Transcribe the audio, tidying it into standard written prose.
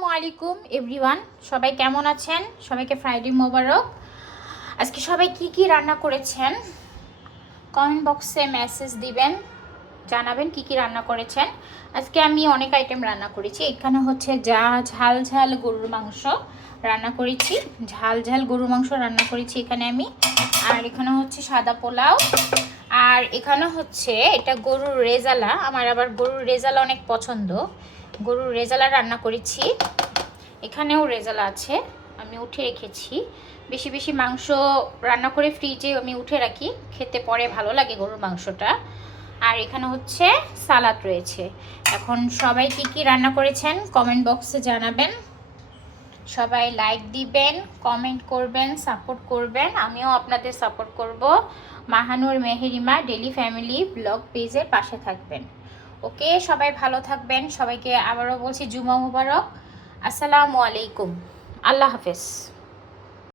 আসসালামু আলাইকুম এভরিওয়ান, সবাই কেমন আছেন? সবাইকে ফ্রাইডে মোবারক। আজকে সবাই কি কি রান্না করেছেন কমেন্ট বক্সে মেসেজ দিবেন, জানাবেন কি কি রান্না করেছেন। আজকে আমি অনেক আইটেম রান্না করেছি। এখানে হচ্ছে ঝাল ঝাল গরুর মাংস রান্না করেছি, ঝাল ঝাল গরুর মাংস রান্না করেছি এখানে আমি। আর এখানে হচ্ছে সাদা পোলাও, আর এখানে হচ্ছে এটা গরুর রেজালা। আমার আবার গরুর রেজালা অনেক পছন্দ, গরুর রেজালা রান্না করেছি। এখানেও রেজালা আছে, আমি উঠে রেখেছি। বেশি বেশি মাংস রান্না করে ফ্রিজে আমি উঠে রাখি, খেতে পরে ভালো লাগে গরুর মাংসটা। আর এখানে হচ্ছে সালাদ রয়েছে। এখন সবাই কি কি রান্না করেছেন কমেন্ট বক্সে জানাবেন। সবাই লাইক দিবেন, কমেন্ট করবেন, সাপোর্ট করবেন। আমিও আপনাদের সাপোর্ট করব। Mahanur Meherima daily family blog পেজের পাশে থাকবেন। ওকে, সবাই ভালো থাকবেন। সবাইকে আবারও বলছি জুমা মুবারক। আসসালামু আলাইকুম, আল্লাহ হাফেজ।